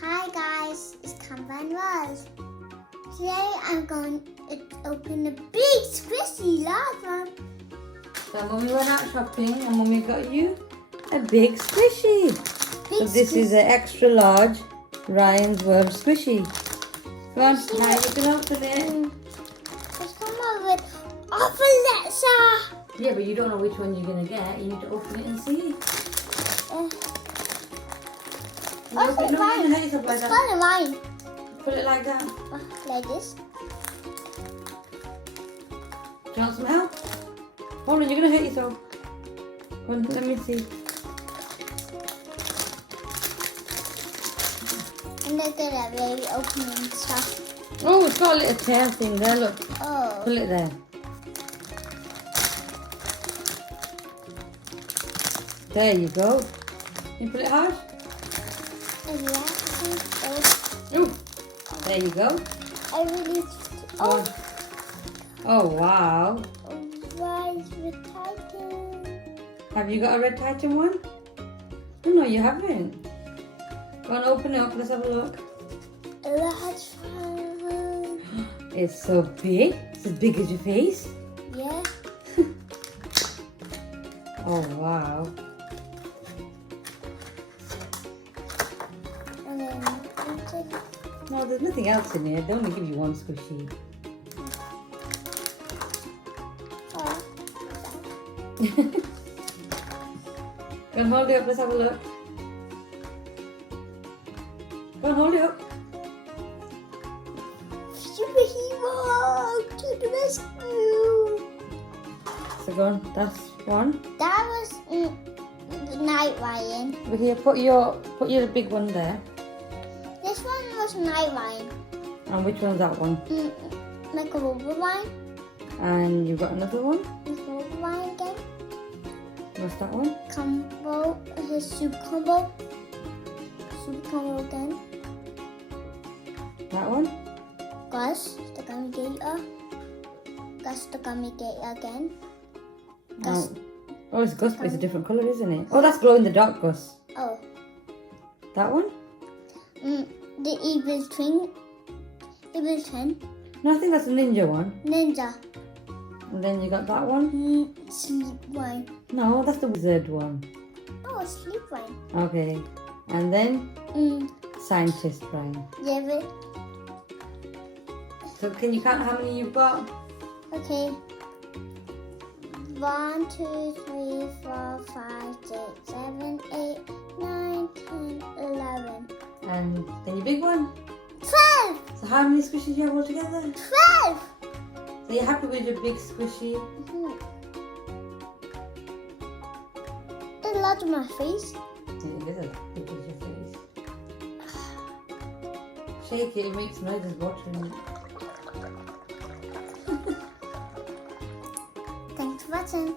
Hi guys, it's Kamran. Today I'm going to open a big squishy large one. So Mummy went out shopping and Mummy got you a big squishy. So this is an extra large Ryan's World squishy. Come on, now you can open it. It's come with Alexa. Yeah, but you don't know which one you're going to get. You need to open it and see. It's kind of mine. Put it like that. Like this. Do you want some help? Hold on, you're going to hurt yourself. Hold on, let me see. I'm not good at baby opening stuff. Oh, it's got a little tail thing there, look. Oh. Pull it there. There you go. Can you pull it hard? Ooh, there you go. I really. Oh. Oh, wow. Why is it tighten? Have you got a red Titan one? Oh, no, you haven't. Go and open it up. Let's have a look. Large one. It's so big. It's as big as your face. Yeah. Oh, wow. And then No, there's nothing else in here. They only give you one squishy. Go and hold it up. Let's have a look. Go and hold it up. Superhero to the rescue. So go on. That's one. That was the Night Lion. But here, put your big one there. This one was Night Lion. And which one's that one? Like a Wolverine. And you've got another one. Like a Wolverine again. What's that one? Combo. His super combo. Super combo again. That one. Gus, the Gummy Gator. Gus, the Gummy Gator again. Gus. Oh, it's Gus, but it's a different colour, isn't it? Oh, that's glow in the dark Gus. Oh. That one? The Evil Twin. Evil Twin. No, I think that's a ninja one. Ninja. And then you got that one? Sleep one. No, that's the wizard one. Oh, sleep one. Okay. And then scientist Brian. Yeah, but So can you count how many you've got? okay. 1, 2, 3, 4, 5, 6, 7, 8, 9, 10, 11. And then your big one? 12! So how many squishies do you have altogether? 12! So you're happy with your big squishy? There's a lot on my face. Yeah, it is a big as your face. Shake it, it makes noises watering it. Thanks for watching.